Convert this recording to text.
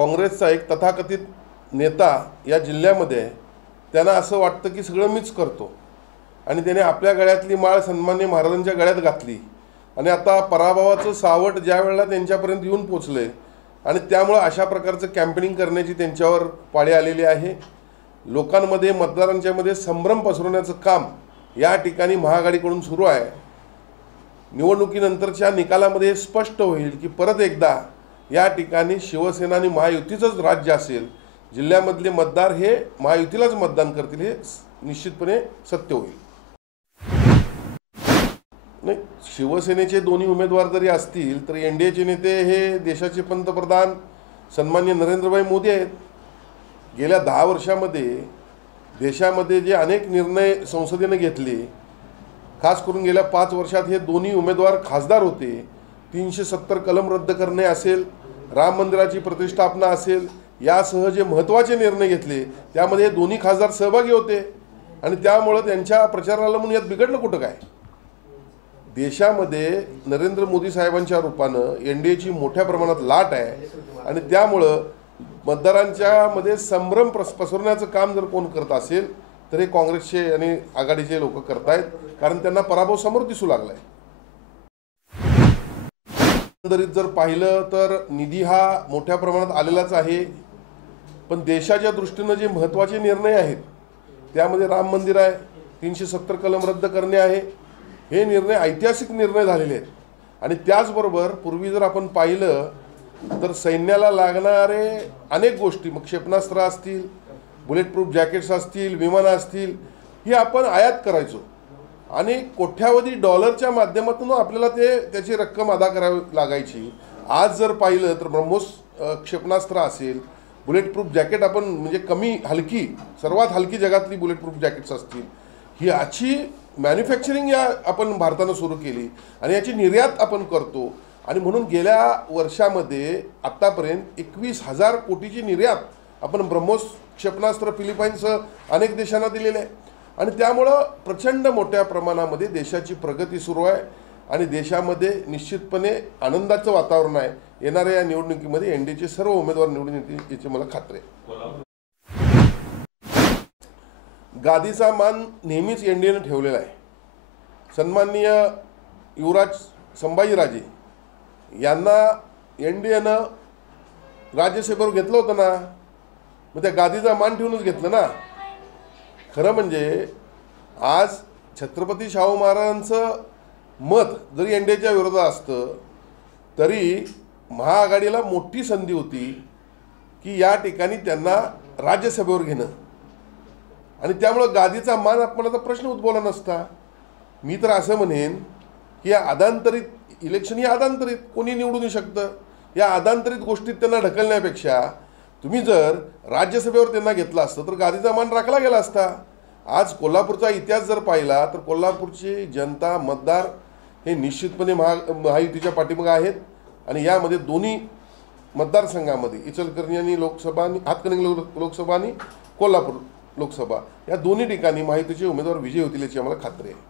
काँग्रेसचा एक तथाकथित नेता या जिल्ह्यामध्ये आहे, त्यांना असं वाटतं की सगळं मीच करतो आणि त्याने आपल्या गळ्यातली माळ सन्मान्य महाराजांच्या गळ्यात घातली आणि आता पराभवाचं सावट ज्या वेळेला त्यांच्यापर्यंत येऊन पोचले आणि त्यामुळे अशा प्रकारचं कॅम्पेनिंग करण्याची त्यांच्यावर पाळी आलेली आहे। लोकांमध्ये मतदारांच्या मध्ये संभ्रम पसरवण्याचं काम या ठिकाणी महाआघाडीकडून सुरू आहे। निवडणुकीनंतरच्या निकालामध्ये स्पष्ट होईल की परत एकदा या ठिकाणी शिवसेना आणि महायुतीचंच राज्य असेल। जिल्ह्यामधले मतदार हे महायुतीलाच मतदान करतील हे निश्चितपणे सत्य होईल। नाही, शिवसेनेचे दोन्ही उमेदवार जरी असतील तर एनडीएचे नेते हे देशाचे पंतप्रधान सन्माननीय नरेंद्रभाई मोदी आहेत। गेल्या 10 वर्षामध्ये देशामध्ये जे अनेक निर्णय संसदेने घेतले, खास करून गेल्या 5 वर्षात हे दोन्ही उमेदवार खासदार होते। 370 कलम रद्द करणे असेल, राम मंदिराची प्रतिष्ठापना असेल, यासह जे महत्त्वाचे निर्णय घेतले त्यामध्ये हे दोन्ही खासदार सहभागी होते आणि त्यामुळे त्यांच्या प्रचाराला म्हणून यात बिघडलं कुठं काय। देशामध्ये नरेंद्र मोदी साहेबांच्या रूपानं एनडीएची मोठ्या प्रमाणात लाट आहे आणि त्यामुळं मतदारांच्या मध्ये संभ्रम पसरवण्याचं काम जर कोण करत असेल तर हे काँग्रेसचे आणि आघाडीचे लोक करतायत, कारण त्यांना पराभव समोर दिसू लागलाय। एकंदरीत जर पाहिलं तर निधी हा मोठ्या प्रमाणात आलेलाच आहे, पण देशाच्या दृष्टीने जे महत्त्वाचे निर्णय आहेत त्यामध्ये राम मंदिर आहे, 370 कलम रद्द करणे आहे, हे निर्णय ऐतिहासिक निर्णय झालेले आहेत। आणि त्याचबरोबर पूर्वी जर आपण पाहिलं तर सैन्याला लागणारे अनेक गोष्टी, मग क्षेपणास्त्र असतील, बुलेट प्रूफ जॅकेट्स असतील, विमानं असतील, ही आपण आयात करायचो आणि कोट्यावधी डॉलरच्या माध्यमातून आपल्याला त्याची रक्कम अदा करावी लागायची। आज जर पाहिलं तर ब्रह्मोस क्षेपणास्त्र असेल, बुलेट प्रूफ जॅकेट आपण म्हणजे कमी हलकी, सर्वात हलकी जगातली बुलेट प्रूफ जॅकेट्स असतील, ही याची मॅन्युफॅक्चरिंग या आपण भारतानं सुरू केली आणि याची निर्यात आपण करतो आणि म्हणून गेल्या वर्षामध्ये आतापर्यंत 21,000 कोटीची निर्यात आपण ब्रह्मोस क्षेपणास्त्र फिलिपाईन्ससह अनेक देशांना दिलेले आहे आणि त्यामुळं प्रचंड मोठ्या प्रमाणामध्ये देशाची प्रगती सुरू आहे आणि देशामध्ये निश्चितपणे आनंदाचं वातावरण आहे। येणाऱ्या या निवडणुकीमध्ये एनडीएचे सर्व उमेदवार निवडून येतील याची मला खात्री आहे। गादीचा मान नेहमीच एनडीएने ठेवलेला आहे। सन्माननीय युवराज संभाजीराजे यांना एनडीएनं राज्यसभेवर घेतलं होतं ना, मग त्या गादीचा मान ठेवूनच घेतलं ना। खरं म्हणजे आज छत्रपती शाहू महाराजांचं मत जरी एनडीएच्या विरोधात असतं तरी महाआघाडीला मोठी संधी होती की या ठिकाणी त्यांना राज्यसभेवर घेणं आणि त्यामुळं गादीचा मान अपमानाचा प्रश्न उद्भवला नसता। मी तर असं म्हणेन की या आदांतरित इलेक्शन ही आदांतरित कोणी निवडून येऊ शकतं, या आदांतरित गोष्टीत त्यांना ढकलण्यापेक्षा तुम्ही जर राज्यसभेवर त्यांना घेतलं असतं तर गादीचा मान राखला गेला असता। आज कोल्हापूरचा इतिहास जर पाहिला तर कोल्हापूरची जनता मतदार हे निश्चितपणे महायुतीच्या पाठीमागे आहेत आणि यामध्ये दोन्ही मतदारसंघामध्ये इचलकरंजी लोकसभा आणि हातकणंगले लोकसभा आणि कोल्हापूर लोकसभा या दोन्ही ठिकाणी महायुतीचे उमेदवार विजयी होतील याची आम्हाला खात्री आहे।